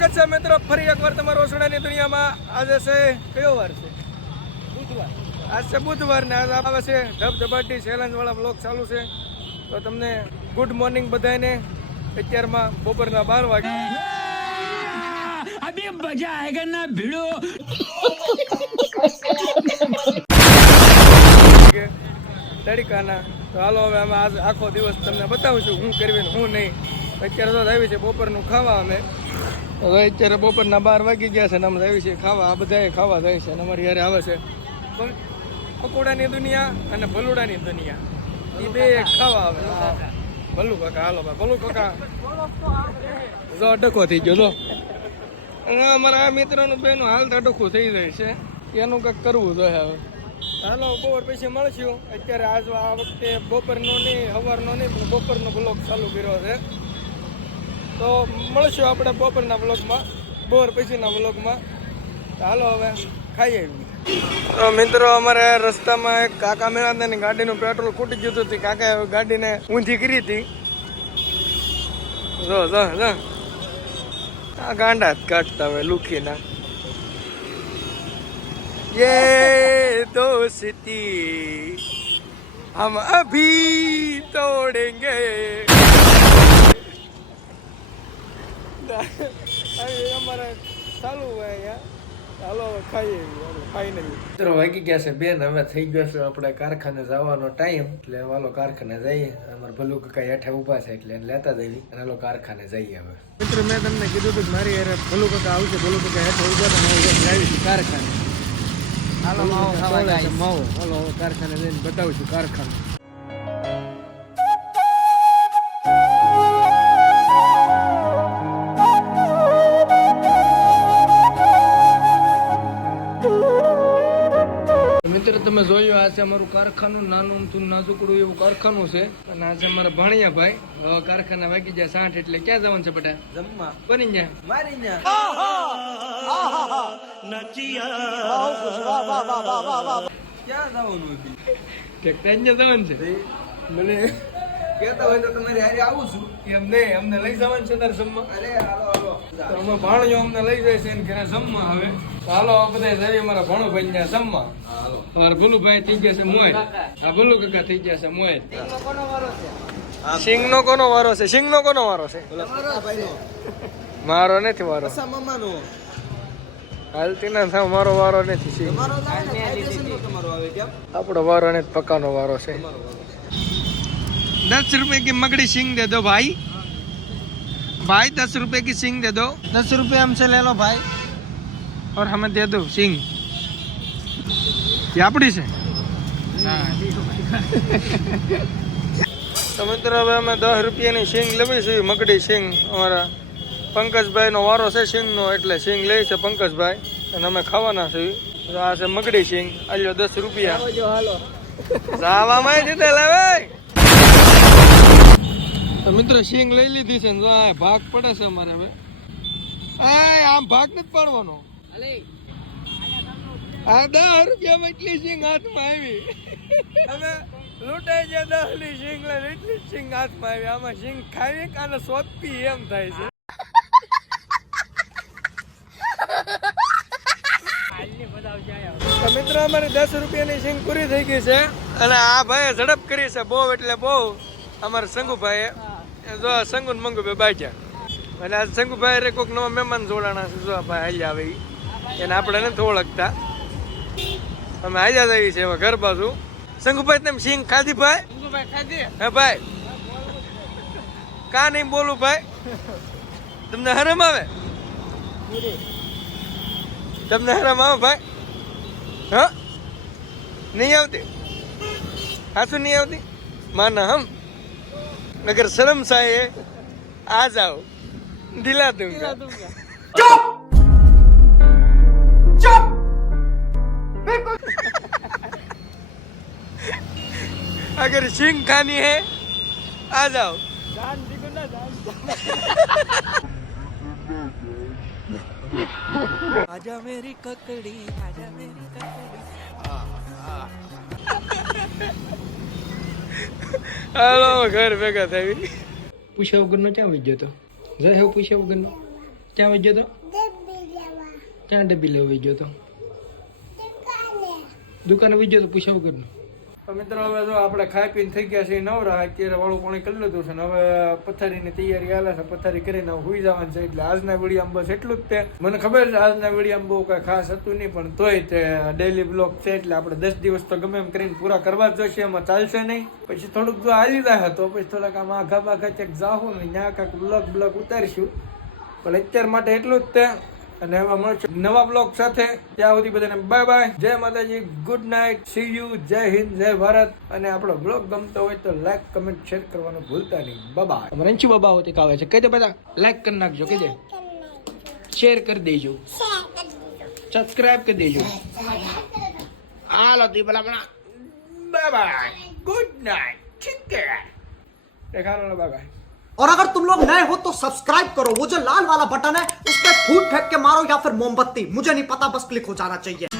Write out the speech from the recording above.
સ્વાગત છે મિત્રો ફરી એકવાર તમારો રસોડાની દુનિયામાં. આજે છે કયો વાર છે? બુધવાર. આજ છે બુધવાર ને આજ આવે છે ધબધબાટી ચેલેન્જ વાળા બ્લોગ ચાલુ છે. તો તમને ગુડ મોર્નિંગ બધાને. અત્યારમાં બપોરના 12 વાગે. अभी मजा आएगा ना भिड़ो. તડકાના તો હાલો હવે અમે આજ આખો દિવસ તમને બતાવું છું હું કરવી ને હું નહીં. અત્યારે તો આવી છે બપોરનું ખાવા. અમે હવે અત્યારે બપોરના 12 વાગી ગયા છે ને અમે આવી છે ખાવા. આ બધા ખાવા જાય છે અને અમારી યારે આવે છે પકોડાની દુનિયા અને ભલુડાની દુનિયા. એ બે ખાવા આવે. ભલું કાકા હાલો ભાઈ ભલું કાકા જો ડખો થઈ ગયો જો. અમારા આ મિત્રોનું બેનું હાલ ડખું થઈ જાય છે. એનું કંઈક કરવું જોઈએ હવે. હાલો બપોર પછી મળશું. અત્યારે આજ આ વખતે બપોરનો નહીં સવારનો નહીં પણ બપોરનો બ્લોગ ચાલુ કર્યો છે. તો મળશું આપણે બપોરના બ્લોગમાં, બપોર પછીના બ્લોગમાં. હાલો હવે ખાઈએ. તો મિત્રો અમારે રસ્તામાં એક કાકા મેળા હતા ને ગાડીનું પેટ્રોલ ખૂટી ગયું હતું. કાકાએ ગાડીને ઊંધી કરી હતી. જો જો જો આ ગાંડા જ કાઢતા હોય લુખીના. ये दोस्ती हम अभी तोड़ेंगे. અમારે ચાલુ હોય યાર. ચાલો ખાઈએ ફાઈનલી. મિત્રો વાગી ગયા છે 2 ને હવે થઈ ગયો છે આપણે કારખાને જવાનો ટાઈમ. એટલે હાલો કારખાને જઈએ. અમારે ભલું કાકા હેઠે ઊભા છે એટલે લેતા જઈએ અને હાલો કારખાને જઈએ. હવે મિત્રો મેં તમને કીધું હતું કે મારી યાર ભલું કાકા આવશે. ભલું કાકા હેઠે ઊભા હતા ને આવીશું કારખાને. હાલો માવો ખાવા જાય માવો. હાલો કારખાને જઈને બતાવું છું કારખાનું. મિત્રો તમે જોયું આ છે અમારું કારખાનું. નાનું નાજુકડું એવું કારખાનું છે. અને આ છે અમારા ભાણિયા ભાઈ. હવે કારખાના વાગી જાય 60 એટલે ક્યાં જવાનું છે બેટા? જમવા. કોની ન્યા? મારી ન્યા. ક્યાં જવાનું હતું? જવાનું છે. મને કહેતા હોય તો તમારી હારે આવું છું. એમ નહીં અમને લઈ જવાનું છે તારે જમવા. અરે હાલો હાલો. તો અમે ભાણિયો અમને લઈ જાય છે ને ઘરે જમવા. હવે હાલો બધા જઈએ અમારા ભાણુભાઈ ત્યાં જમવા. અમારા ભલુભાઈ થઈ ગયા છે મોય. આ ભલુ કાકા થઈ ગયા છે મોય. સિંગ નો કોનો વારો છે? સિંગ નો કોનો વારો છે? મારો નથી વારો. હાલતી ના થાવ મારો વારો નથી. સિંગ આપણો વારો નથી. પક્કાનો વારો છે. 10 रुपए की मकड़ी सिंग दे दो भाई. भाई 10 रुपए की सिंग दे दो. 10 रुपए हमसे ले लो भाई और हमें दे दो सिंग. ये આપડી છે. તો મિત્રો હવે અમે 10 રૂપિયાની સિંગ લેવી છે. મકડી સિંગ. અમારા પંકજભાઈ નો વારો છે સિંગ નો એટલે સિંગ લે છે પંકજભાઈ અને અમે ખાવાના છે. આ છે મકડી સિંગ. આલ્યો 10 રૂપિયા. જાવામાં દીધે લાવે. તો મિત્રો સિંગ લઈ લીધી છે ને ભાગ પડે છે અમારે. હવે આમ ભાગ નથી પાડવાનો. આ 10 રૂપિયામાં એટલી સિંગ હાથમાં આવી. હવે લૂંટાઈ જાય 10 ની સિંગ લઈને એટલી સિંગ હાથમાં આવી. આમાં સિંગ ખાવી કાને સોંપી એમ થાય છે. તો મિત્રો અમારી 10 રૂપિયાની સિંગ પૂરી થઈ ગઈ છે. અને આ ભાઈએ ઝડપ કરી છે બહુ એટલે બહુ. અમારા સંગુભાઈએ જો સંગુ ને મંગુ બે બાજ્યા. અને આ સંગુભાઈ રે કોઈક નવા મહેમાન જોડાણા છે. જો ભાઈ હાલ્યા આવે એને આપણે નથી ઓળખતા. અમે હાલ્યા જઈએ છીએ હવે ઘર બાજુ. સંગુભાઈ તમે સિંગ ખાધી ભાઈ? હે ભાઈ કા નહીં બોલું ભાઈ? તમને હરમ આવે? તમને હરમ આવે ભાઈ? હા નહીં આવતી? હાથું નહીં આવતી? માના હમ अगर शर्म साए आ जाओ दिला दूंगा. चुप चुप. अगर सिंग खानी है आ जाओ. आजा मेरी ककड़ी आजा मेरी ककड़ी. હાલો ઘર ભેગા થઈ. પૂછ્યા વગરનો ક્યાં વહી ગયો તો? જય હવે પૂછ્યા વગરનો. ક્યાં વહી ગયો તો? ક્યાં ડબ્બી લેવા વહી ગયો તો? દુકાને વહી ગયો તો પૂછાવું કરનું. તો મિત્રો હવે જો આપણે ખાઈ પીને થઈ ગયા છે નવરા. અત્યારે વાળું પાણી કરી લીધું છે ને હવે પથારીની તૈયારી હાલે છે. પથારી કરીને હુઈ જવાનું છે. એટલે આજના વિડીયો બસ એટલું જ તે. મને ખબર છે આજના વિડીયો બહુ કઈ ખાસ હતું નહીં, પણ તોય તે ડેલી બ્લોગ છે એટલે આપણે 10 દિવસ તો ગમે એમ કરીને પૂરા કરવા જ જોઈશે. એમાં ચાલશે નહીં. પછી થોડુંક જો હાલી જાય તો પછી થોડાક આમ આઘા બાઘા ચેક જાહું ને ત્યાં કાંઈક બ્લોગ ઉતારીશું. પણ અત્યાર માટે એટલું જ તે. અને હવે મળશું નવા બ્લોગ સાથે. ત્યાં સુધી બધાને બાય બાય, જય માતાજી, ગુડ નાઇટ, સી યુ, જય હિન્દ, જય ભારત. અને આપણો બ્લોગ ગમતો હોય તો લાઈક, કમેન્ટ, શેર કરવાનું ભૂલતા નહીં. Bye bye. રંચુ બાબા હોતી કાવે છે કહી દે બધા, લાઈક કરી નાખજો, કહી દે, શેર કરી દેજો, સબસ્ક્રાઇબ કરી દેજો. હાલો તી ભલા ભલા, બાય બાય, ગુડ નાઇટ, ઠીક છે, દેખાડો બાય બાય. और अगर तुम लोग नए हो तो सब्सक्राइब करो, वो जो लाल वाला बटन है उस पर फूट फेंक के मारो या फिर मोमबत्ती, मुझे नहीं पता, बस क्लिक हो जाना चाहिए.